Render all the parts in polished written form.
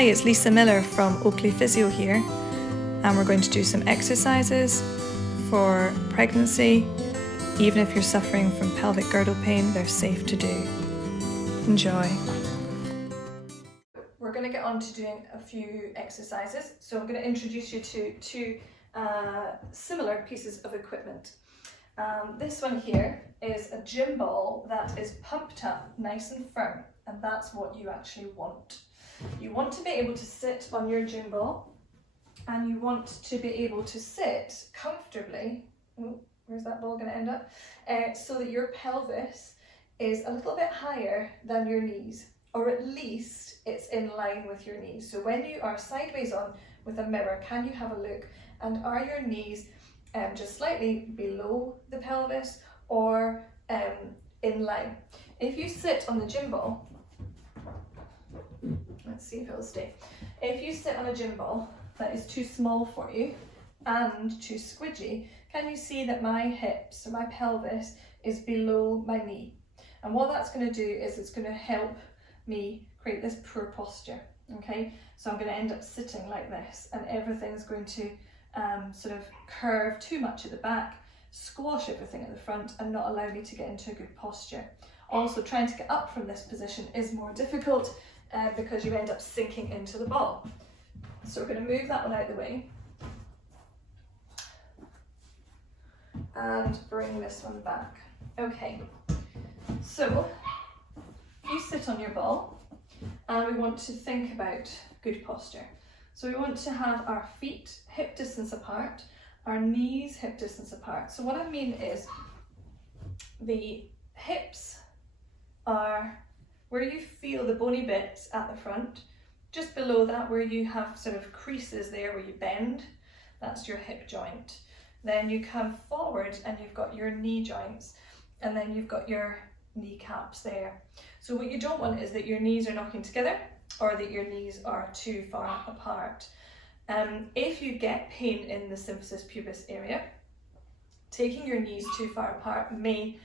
Hi, it's Lisa Miller from OakleyPhysio here, and we're going to do some exercises for pregnancy. Even if you're suffering from pelvic girdle pain, they're safe to do. Enjoy. We're going to get on to doing a few exercises. So I'm going to introduce you to two similar pieces of equipment. This one here is a gym ball that is pumped up nice and firm, and that's what you actually want. You want to be able to sit on your gym ball, and you want to be able to sit comfortably. Where's that ball going to end up? So that your pelvis is a little bit higher than your knees, or at least it's in line with your knees. So when you are sideways on with a mirror, can you have a look, and are your knees just slightly below the pelvis or in line? If you sit on the gym ball, let's see if it will stay. If you sit on a gym ball that is too small for you and too squidgy, can you see that my hips, so my pelvis, is below my knee? And what that's going to do is it's going to help me create this poor posture. Okay, so I'm going to end up sitting like this, and everything's going to sort of curve too much at the back, squash everything at the front, and not allow me to get into a good posture. Also, trying to get up from this position is more difficult because you end up sinking into the ball. So we're going to move that one out the way and bring this one back. Okay, so you sit on your ball, and we want to think about good posture. So we want to have our feet hip distance apart, our knees hip distance apart. So what I mean is the hips are where you feel the bony bits at the front. Just below that, where you have sort of creases there where you bend, that's your hip joint. Then you come forward and you've got your knee joints, and then you've got your kneecaps there. So what you don't want is that your knees are knocking together, or that your knees are too far apart. If you get pain in the symphysis pubis area, taking your knees too far apart may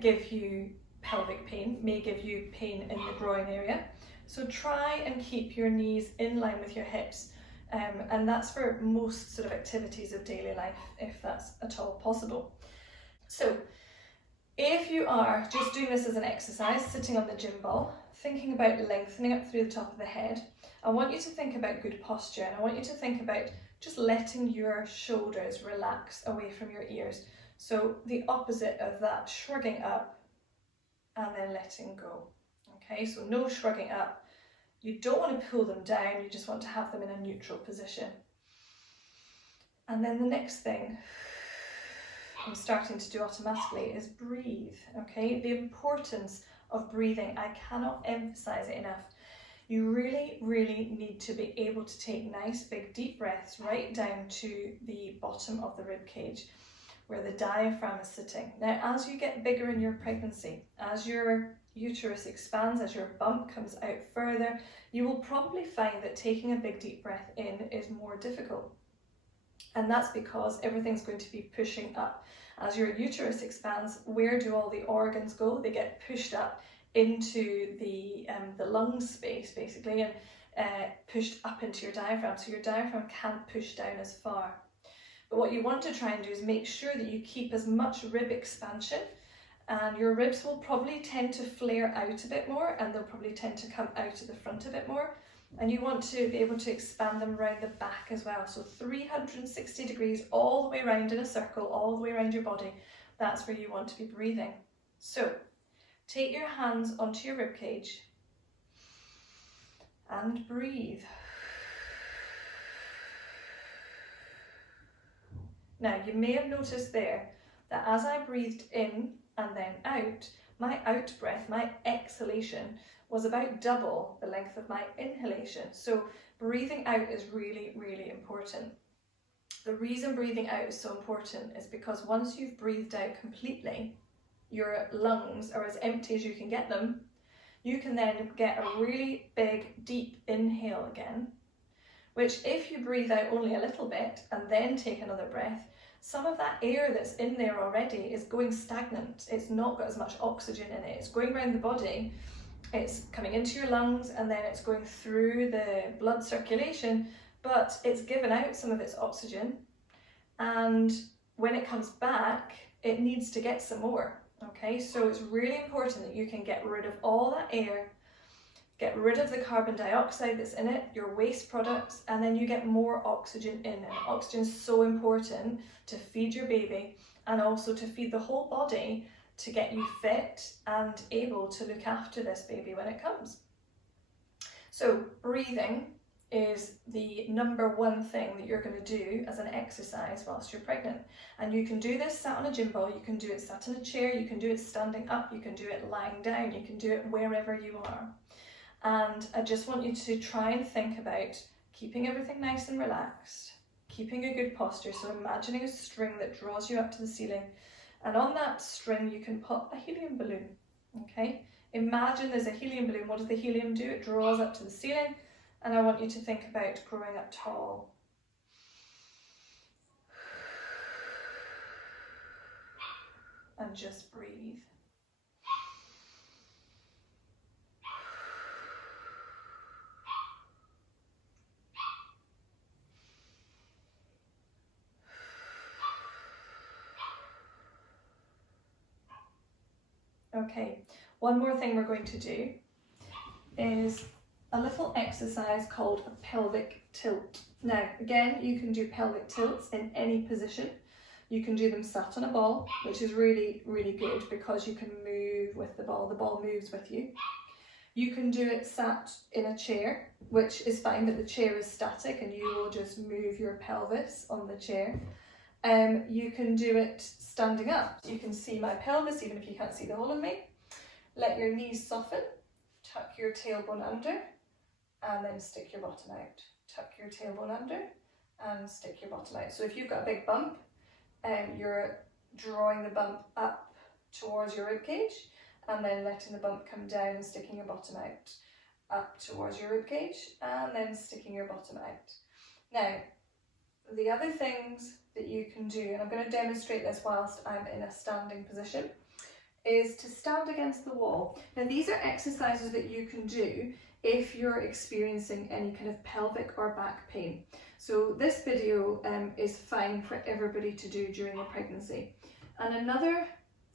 give you pelvic pain, may give you pain in the groin area. So try and keep your knees in line with your hips, and that's for most sort of activities of daily life, if that's at all possible. So if you are just doing this as an exercise, sitting on the gym ball, thinking about lengthening up through the top of the head, I want you to think about good posture, and I want you to think about just letting your shoulders relax away from your ears. So the opposite of that, shrugging up and then letting go. Okay, so no shrugging up. You don't want to pull them down, you just want to have them in a neutral position. And then the next thing I'm starting to do automatically is breathe. Okay, the importance of breathing, I cannot emphasize it enough. You really, really need to be able to take nice big deep breaths right down to the bottom of the rib cage, where the diaphragm is sitting. Now, as you get bigger in your pregnancy, as your uterus expands, as your bump comes out further, you will probably find that taking a big deep breath in is more difficult. And that's because everything's going to be pushing up. As your uterus expands, where do all the organs go? They get pushed up into the lung space, basically, and pushed up into your diaphragm. So your diaphragm can't push down as far. But what you want to try and do is make sure that you keep as much rib expansion, and your ribs will probably tend to flare out a bit more, and they'll probably tend to come out to the front a bit more. And you want to be able to expand them around the back as well. So 360 degrees all the way around in a circle, all the way around your body. That's where you want to be breathing. So take your hands onto your rib cage and breathe. Now, you may have noticed there that as I breathed in and then out, my out breath, my exhalation, was about double the length of my inhalation. So breathing out is really, really important. The reason breathing out is so important is because once you've breathed out completely, your lungs are as empty as you can get them. You can then get a really big, deep inhale again, which if you breathe out only a little bit and then take another breath, some of that air that's in there already is going stagnant. It's not got as much oxygen in it. It's going around the body, it's coming into your lungs and then it's going through the blood circulation, but it's given out some of its oxygen, and when it comes back it needs to get some more. Okay, so it's really important that you can get rid of all that air, get rid of the carbon dioxide that's in it, your waste products, and then you get more oxygen in. And oxygen is so important to feed your baby and also to feed the whole body, to get you fit and able to look after this baby when it comes. So breathing is the number one thing that you're going to do as an exercise whilst you're pregnant. And you can do this sat on a gym ball, you can do it sat in a chair, you can do it standing up, you can do it lying down, you can do it wherever you are. And I just want you to try and think about keeping everything nice and relaxed, keeping a good posture. So imagining a string that draws you up to the ceiling, and on that string you can put a helium balloon. Okay, imagine there's a helium balloon. What does the helium do? It draws up to the ceiling, and I want you to think about growing up tall. And just breathe. Okay, one more thing we're going to do is a little exercise called a pelvic tilt. Now, again, you can do pelvic tilts in any position. You can do them sat on a ball, which is really, really good because you can move with the ball moves with you. You can do it sat in a chair, which is fine, but the chair is static and you will just move your pelvis on the chair. You can do it standing up. You can see my pelvis even if you can't see the whole of me. Let your knees soften, tuck your tailbone under, and then stick your bottom out. Tuck your tailbone under and stick your bottom out. So if you've got a big bump, you're drawing the bump up towards your rib cage and then letting the bump come down and sticking your bottom out. Up towards your rib cage and then sticking your bottom out. Now, the other things that you can do, and I'm going to demonstrate this whilst I'm in a standing position, is to stand against the wall. Now these are exercises that you can do if you're experiencing any kind of pelvic or back pain. So this video is fine for everybody to do during a pregnancy. And another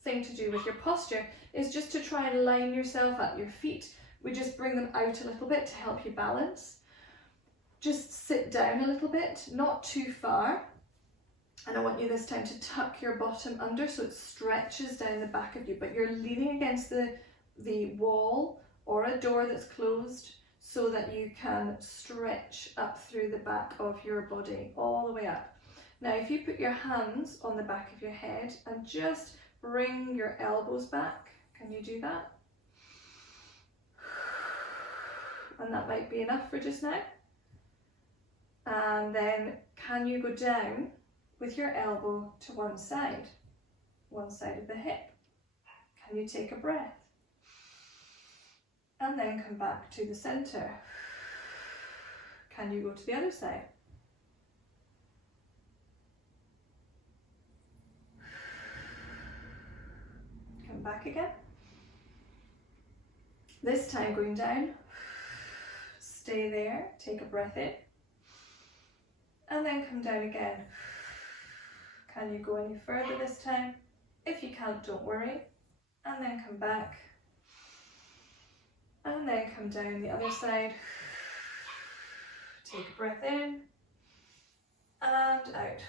thing to do with your posture is just to try and line yourself at your feet. We just bring them out a little bit to help you balance. Just sit down a little bit, not too far. And I want you this time to tuck your bottom under so it stretches down the back of you, but you're leaning against the wall or a door that's closed so that you can stretch up through the back of your body all the way up. Now if you put your hands on the back of your head and just bring your elbows back, can you do that? And that might be enough for just now. And then can you go down with your elbow to one side of the hip? Can you take a breath? And then come back to the center. Can you go to the other side? Come back again. This time going down. Stay there, take a breath in. And then come down again. Can you go any further this time? If you can't, don't worry. And then come back. And then come down the other side. Take a breath in and out.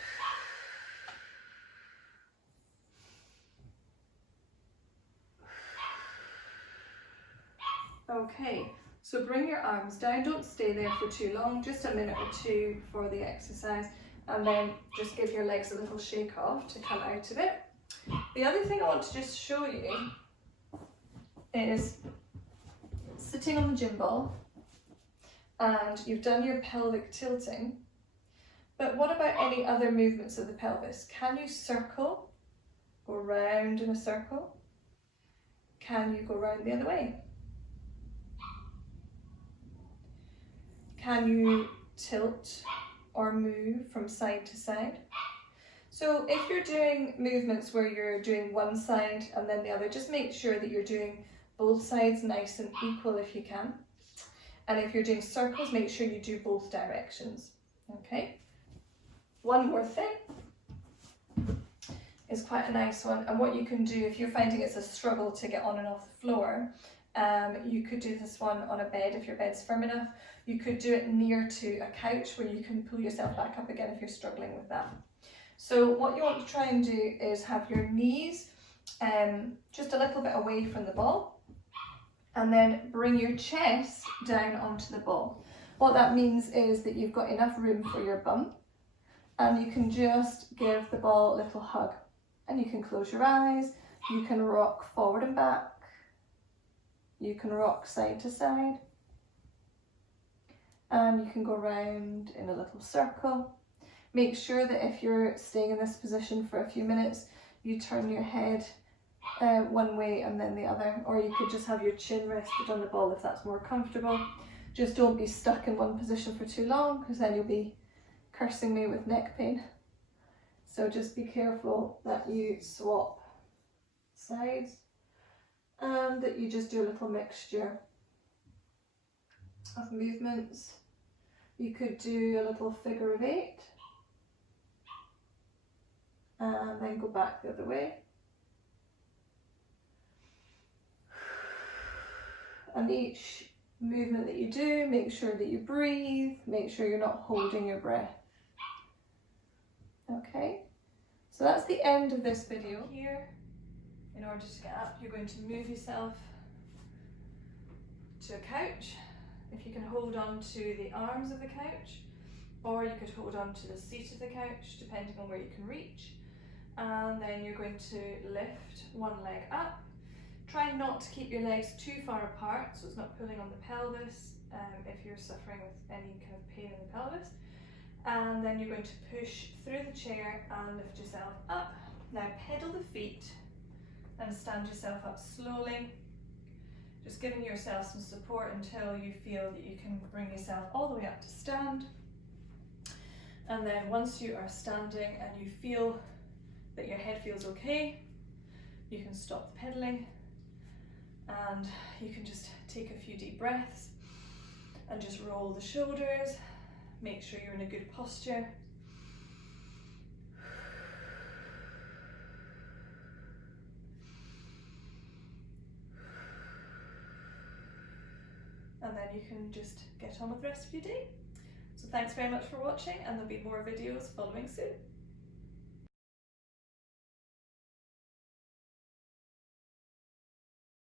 Okay, so bring your arms down. Don't stay there for too long, just a minute or two for the exercise. And then just give your legs a little shake off to come out of it. The other thing I want to just show you is sitting on the gym ball and you've done your pelvic tilting, but what about any other movements of the pelvis? Can you circle, go round in a circle? Can you go round the other way? Can you tilt or move from side to side? So if you're doing movements where you're doing one side and then the other, just make sure that you're doing both sides nice and equal if you can. And if you're doing circles, make sure you do both directions. Okay. One more thing is quite a nice one, and what you can do if you're finding it's a struggle to get on and off the floor, you could do this one on a bed if your bed's firm enough. You could do it near to a couch where you can pull yourself back up again if you're struggling with that. So what you want to try and do is have your knees just a little bit away from the ball, and then bring your chest down onto the ball. What that means is that you've got enough room for your bum, and you can just give the ball a little hug. And you can close your eyes, you can rock forward and back, you can rock side to side, and you can go round in a little circle. Make sure that if you're staying in this position for a few minutes, you turn your head one way and then the other, or you could just have your chin rested on the ball if that's more comfortable. Just don't be stuck in one position for too long, because then you'll be cursing me with neck pain. So just be careful that you swap sides and that you just do a little mixture of movements. You could do a little figure of 8 and then go back the other way. And each movement that you do, make sure that you breathe, make sure you're not holding your breath. Okay, so that's the end of this video. Here, in order to get up, you're going to move yourself to a couch. If you can hold on to the arms of the couch, or you could hold on to the seat of the couch, depending on where you can reach. And then you're going to lift one leg up. Try not to keep your legs too far apart, so it's not pulling on the pelvis if you're suffering with any kind of pain in the pelvis. And then you're going to push through the chair and lift yourself up. Now pedal the feet and stand yourself up slowly, just giving yourself some support until you feel that you can bring yourself all the way up to stand. And then once you are standing and you feel that your head feels okay, you can stop the pedaling and you can just take a few deep breaths and just roll the shoulders. Make sure you're in a good posture. And then you can just get on with the rest of your day. So thanks very much for watching, and there'll be more videos following soon.